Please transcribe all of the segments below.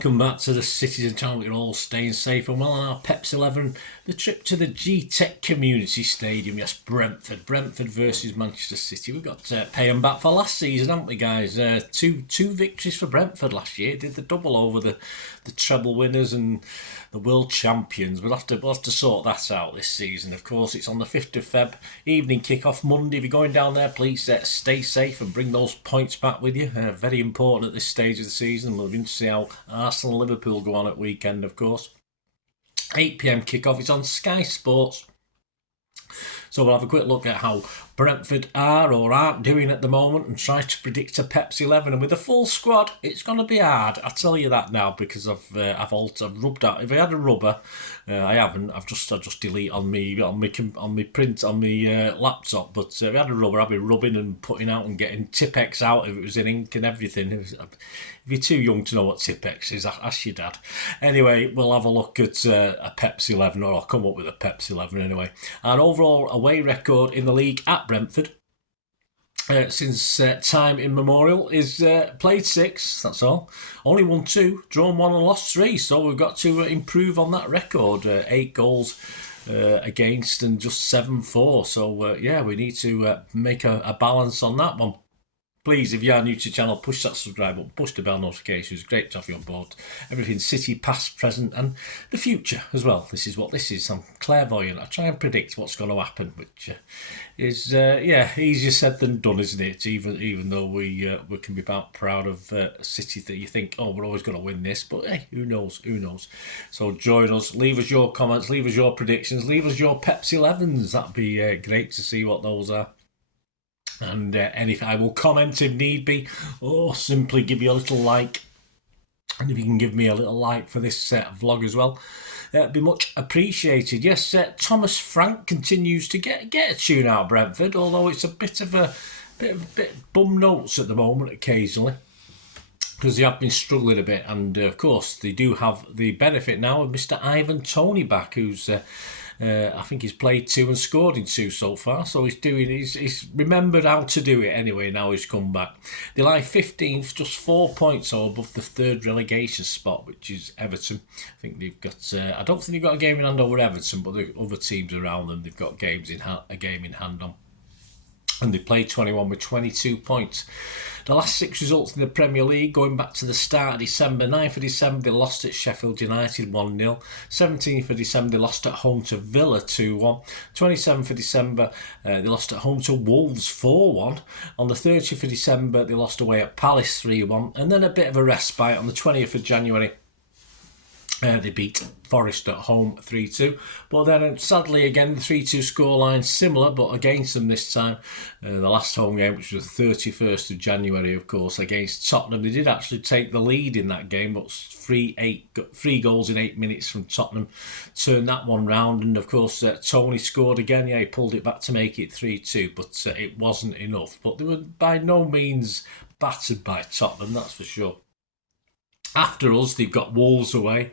welcome back to the Citizen channel. You're all staying safe and well on our Peps 11. The trip to the G-Tech Community Stadium. Yes, Brentford versus Manchester City. We've got paying back for last season, haven't we, guys? Two victories for Brentford last year. Did the double over the treble winners and the world champions. We'll have to sort that out this season. Of course, it's on the 5th of Feb. Evening kick-off Monday. If you're going down there, please stay safe and bring those points back with you. Very important at this stage of the season. We'll be to see how Arsenal and Liverpool go on at weekend, of course. 8 p.m. kick-off. It's on Sky Sports. So we'll have a quick look at how Brentford are or aren't doing at the moment and try to predict a Peps 11. And with a full squad, it's going to be hard. I tell you that now because I've rubbed out. If I had a rubber, I haven't. I've just delete on my laptop. But if I had a rubber, I'd be rubbing and putting out and getting Kippax out if it was in ink and everything. If you're too young to know what Kippax is, ask your dad. Anyway, we'll have a look at a Peps 11, or I'll come up with a Peps 11 anyway. Our overall away record in the league at Brentford since time immemorial is played 6, that's all. Only won 2, drawn 1 and lost 3, so we've got to improve on that record. 8 goals against and just 7 for. So yeah, we need to make a balance on that one. Please, if you are new to the channel, push that subscribe button, push the bell notifications. Great to have you on board. Everything City, past, present, and the future as well. This is what this is. I'm clairvoyant. I try and predict what's going to happen, which is easier said than done, isn't it? Even though we can be about proud of City, that you think, oh, we're always going to win this, but hey, who knows? Who knows? So join us. Leave us your comments. Leave us your predictions. Leave us your Peps 11s. That'd be great to see what those are. And anything, I will comment if need be, or simply give you a little like. And if you can give me a little like for this vlog as well, it'd be much appreciated. Yes, Thomas Frank continues to get a tune out of Brentford, although it's a bit bum notes at the moment occasionally, because they have been struggling a bit. And of course, they do have the benefit now of Mr. Ivan Toney back, who's I think he's played 2 and scored in 2 so far. So he's remembered how to do it anyway. Now he's come back. They lie 15th, just 4 points above the 3rd relegation spot, which is Everton. I think they've got. I don't think they've got a game in hand over Everton, but the other teams around them, they've got a game in hand on. And they played 21 with 22 points. The last 6 results in the Premier League, going back to the start of December. 9th of December, they lost at Sheffield United 1-0. 17th of December, they lost at home to Villa 2-1. 27th of December, they lost at home to Wolves 4-1. On the 30th of December, they lost away at Palace 3-1. And then a bit of a respite on the 20th of January. They beat Forest at home 3-2. But then, sadly, again, the 3-2 scoreline similar, but against them this time. The last home game, which was the 31st of January, of course, against Tottenham. They did actually take the lead in that game, but 3 goals in 8 minutes from Tottenham turned that one round. And, of course, Toney scored again. Yeah, he pulled it back to make it 3-2, but it wasn't enough. But they were by no means battered by Tottenham, that's for sure. After us, they've got Wolves away,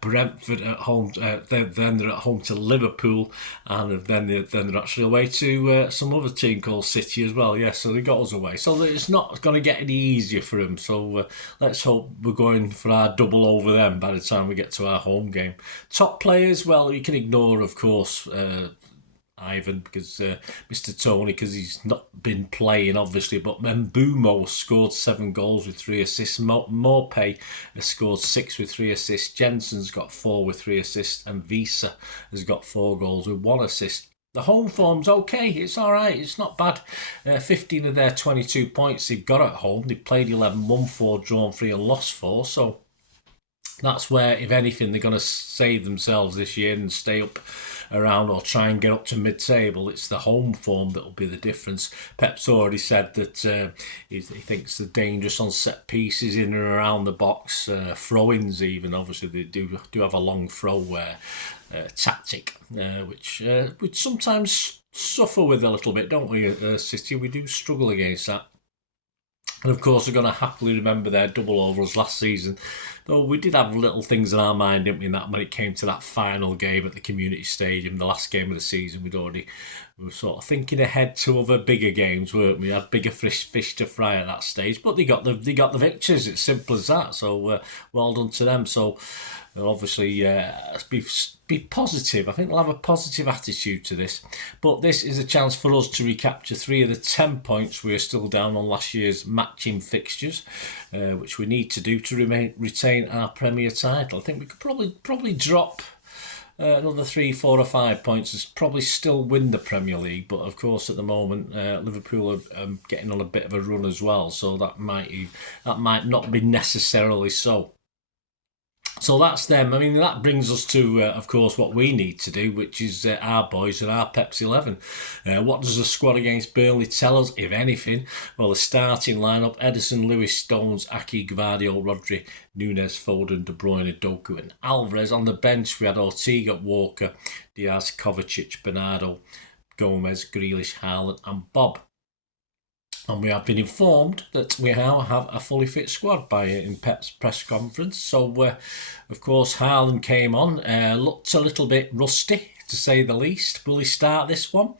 Brentford at home. Then they're at home to Liverpool, and then they're actually away to some other team called City as well. Yeah, so they got us away. So it's not going to get any easier for them. So let's hope we're going for our double over them by the time we get to our home game. Top players, well, you can ignore, of course, Ivan, because Mr. Toney, because he's not been playing obviously, but Mbeumo scored 7 goals with 3 assists. Morpay has scored 6 with 3 assists. Jensen's got 4 with 3 assists, and Visa has got 4 goals with 1 assist. The home form's okay, it's alright, it's not bad. 15 of their 22 points they've got at home. They've played 11, won 4, drawn 3 and lost 4, so that's where, if anything, they're going to save themselves this year and stay up around or try and get up to mid-table. It's the home form that will be the difference. Pep's already said that he thinks they're dangerous on set pieces in and around the box, throw-ins even. Obviously, they do have a long throw tactic, which sometimes suffer with a little bit, don't we, City? We do struggle against that. And of course, we're going to happily remember their double over us last season. Though we did have little things in our mind, didn't we, in that when it came to that final game at the community stadium, the last game of the season, we were sort of thinking ahead to other bigger games, weren't we? We had bigger fish to fry at that stage, but they got the victories. It's simple as that. So well done to them. So obviously be positive. I think they'll have a positive attitude to this. But this is a chance for us to recapture 3 of the 10 points we're still down on last year's matching fixtures, which we need to do to retain our Premier title. I think we could probably drop another 3, 4 or 5 points and probably still win the Premier League. But of course, at the moment, Liverpool are getting on a bit of a run as well, so that might not be necessarily so. So that's them. I mean, that brings us to, of course, what we need to do, which is our boys and our Pep's 11. What does the squad against Burnley tell us, if anything? Well, the starting lineup: Ederson, Lewis, Stones, Aki, Gvardiol, Rodri, Nunes, Foden, De Bruyne, Doku and Alvarez. On the bench, we had Ortega, Walker, Diaz, Kovacic, Bernardo, Gomez, Grealish, Haaland and Bob. And we have been informed that we now have a fully fit squad in Pep's press conference. So, of course, Haaland came on, looked a little bit rusty, to say the least. Will he start this one?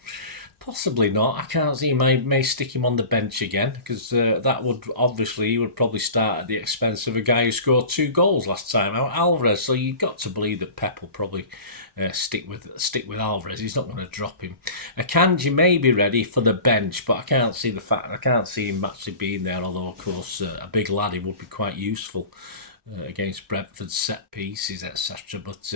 Possibly not. I can't see he may stick him on the bench again, because that would obviously, he would probably start at the expense of a guy who scored 2 goals last time out, Alvarez. So you've got to believe that Pep will probably stick with Alvarez. He's not going to drop him. Akanji may be ready for the bench, but I can't see him actually being there. Although of course a big lad, he would be quite useful against Brentford set pieces, etc. But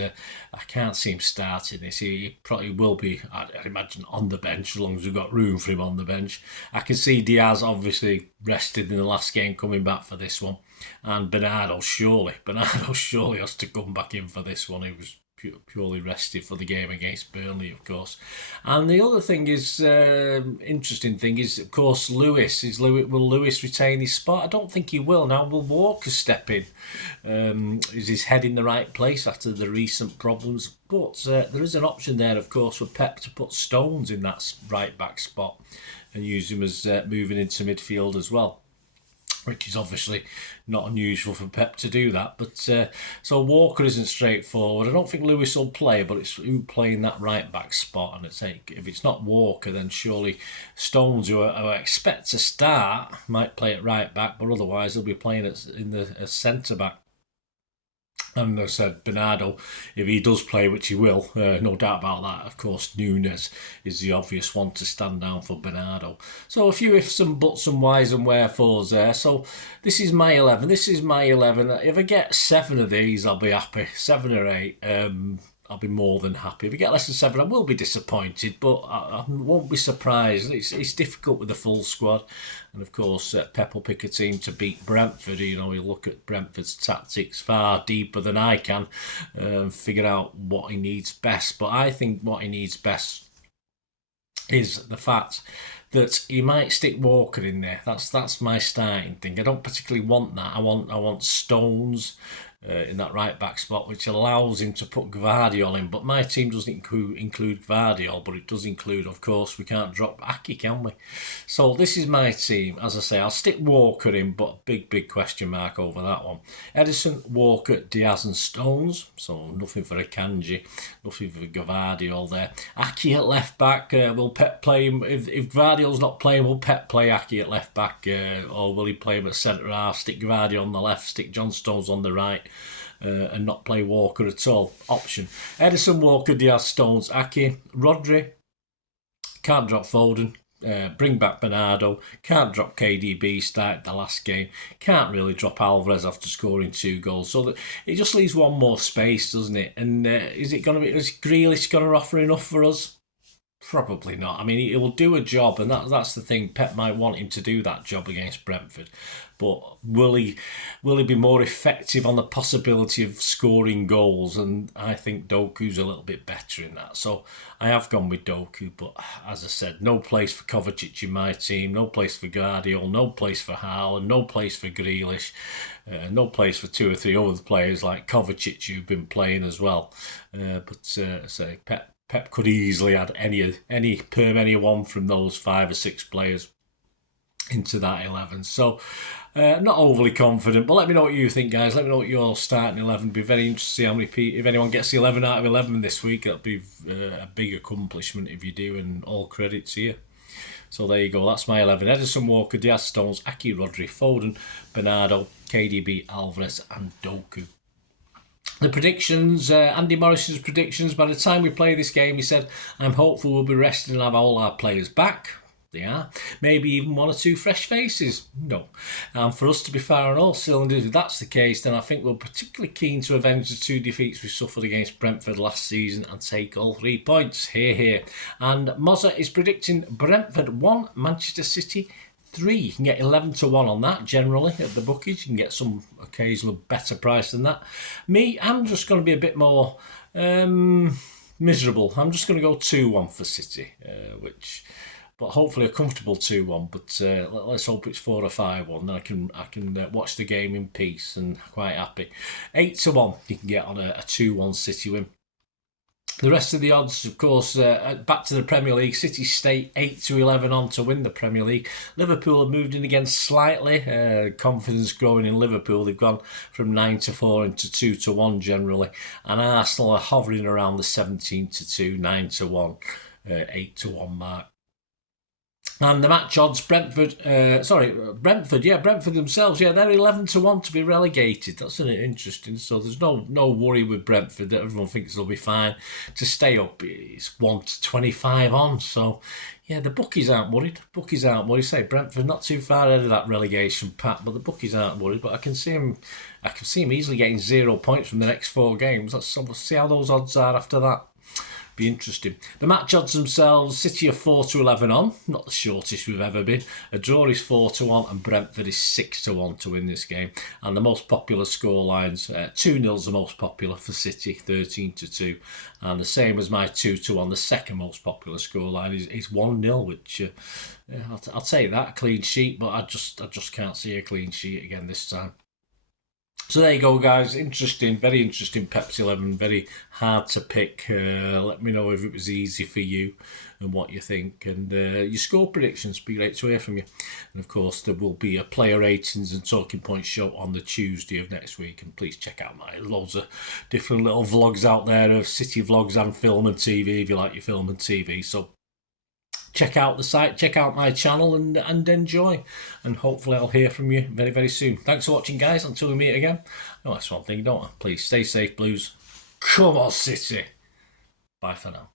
I can't see him starting this. He probably will be, I'd imagine, on the bench as long as we've got room for him on the bench. I can see Diaz obviously rested in the last game, coming back for this one, and Bernardo surely has to come back in for this one. He was purely rested for the game against Burnley, of course. And the other thing is, interesting thing is, of course, Lewis. Will Lewis retain his spot? I don't think he will. Now, will Walker step in? Is his head in the right place after the recent problems? But there is an option there, of course, for Pep to put Stones in that right back spot and use him as moving into midfield as well, which is obviously not unusual for Pep to do that. But so Walker isn't straightforward. I don't think Lewis will play, but it's who playing that right back spot. And if it's not Walker, then surely Stones, who I expect to start, might play at right back, but otherwise he'll be playing as centre back. And as I said, Bernardo, if he does play, which he will, no doubt about that, of course, Nunes is the obvious one to stand down for Bernardo. So a few ifs and buts and whys and wherefores there. So this is my 11. If I get 7 of these, I'll be happy. 7 or 8. I'll be more than happy. If we get less than 7, I will be disappointed, but I won't be surprised. It's difficult with the full squad. And of course, Pep will pick a team to beat Brentford. He'll look at Brentford's tactics far deeper than I can and figure out what he needs best. But I think what he needs best is the fact that he might stick Walker in there. That's my starting thing. I don't particularly want that. I want Stones in that right back spot, which allows him to put Gvardiol in. But my team doesn't include Gvardiol, but it does include, of course, we can't drop Aki, can we? So this is my team. As I say, I'll stick Walker in, but big question mark over that one. Ederson, Walker, Diaz and Stones. So nothing for Akanji, nothing for Gvardiol there. Aki at left back. Will Pep play him? If Gvardiol's not playing, will Pep play Aki at left back? Or will he play him at centre half, stick Gvardiol on the left, stick John Stones on the right? And not play Walker at all. Option: Ederson, Walker, Diaz, Stones, Aki, Rodri. Can't drop Foden. Bring back Bernardo. Can't drop KDB. Started the last game. Can't really drop Alvarez after scoring 2 goals. So that it just leaves one more space, doesn't it? And is Grealish going to offer enough for us? Probably not. I mean, he will do a job, and that's the thing. Pep might want him to do that job against Brentford, but will he be more effective on the possibility of scoring goals? And I think Doku's a little bit better in that. So I have gone with Doku, but as I said, no place for Kovacic in my team, no place for Gvardiol, no place for Haaland, no place for Grealish, no place for 2 or 3 other players like Kovacic who've been playing as well. Say Pep could easily add any one from those 5 or 6 players. into that 11. So, not overly confident, but let me know what you think, guys. Let me know what your starting 11. Be very interested to see how many people, if anyone gets the 11 out of 11 this week. That'll be a big accomplishment if you do, and all credit to you. So there you go. That's my 11. Edison, Walker, Diaz, Stones, Aki, Rodri, Foden, Bernardo, KDB, Alvarez, and Doku. The predictions, Andy Morrison's predictions. By the time we play this game, he said, "I'm hopeful we'll be rested and have all our players back." They are. Maybe even one or two fresh faces. No. And for us to be firing all cylinders, if that's the case, then I think we're particularly keen to avenge the 2 defeats we suffered against Brentford last season and take all 3 points. Hear, hear. And Mozza is predicting Brentford 1, Manchester City 3. You can get 11 to 1 on that generally at the bookies. You can get some occasional better price than that. Me, I'm just going to be a bit more miserable. I'm just going to go 2-1 for City, but hopefully a comfortable 2-1. But let's hope it's 4 or 5-1. Then I can watch the game in peace and quite happy. 8 to 1 you can get on a 2-1 City win. The rest of the odds, of course, back to the Premier League. City stay 8 to 11 on to win the Premier League. Liverpool have moved in again slightly. Confidence growing in Liverpool. They've gone from 9 to 4 into 2 to 1 generally. And Arsenal are hovering around the 17 to 2, 9 to 1, 8 to 1 mark. And the match odds, Brentford themselves, they're 11 to 1 to be relegated. That's interesting. So there's no worry with Brentford that everyone thinks they'll be fine. To stay up, it's 1 to 25 on. So, the bookies aren't worried. Say Brentford not too far ahead of that relegation path, but the bookies aren't worried. But I can see him easily getting 0 points from the next 4 games. We'll see how those odds are after that. Be interesting. The match odds themselves, City are 4 to 11 on, not the shortest we've ever been. A draw is 4 to 1 and Brentford is 6 to 1 to win this game. And the most popular score lines, 2-0's the most popular for City, 13 to 2. And the same as my 2 to 1, the second most popular score line is 1-0, which I'll take that, a clean sheet, but I just can't see a clean sheet again this time. So there you go, guys. Interesting, very interesting Pepsi 11. Very hard to pick. Let me know if it was easy for you and what you think. And your score predictions. Be great to hear from you. And of course, there will be a player ratings and talking points show on the Tuesday of next week. And please check out my loads of different little vlogs out there of City vlogs and film and TV if you like your film and TV. So check out the site, check out my channel and enjoy. And hopefully I'll hear from you very, very soon. Thanks for watching, guys. Until we meet again. Oh, that's one thing, don't I? Please stay safe, Blues. Come on, City. Bye for now.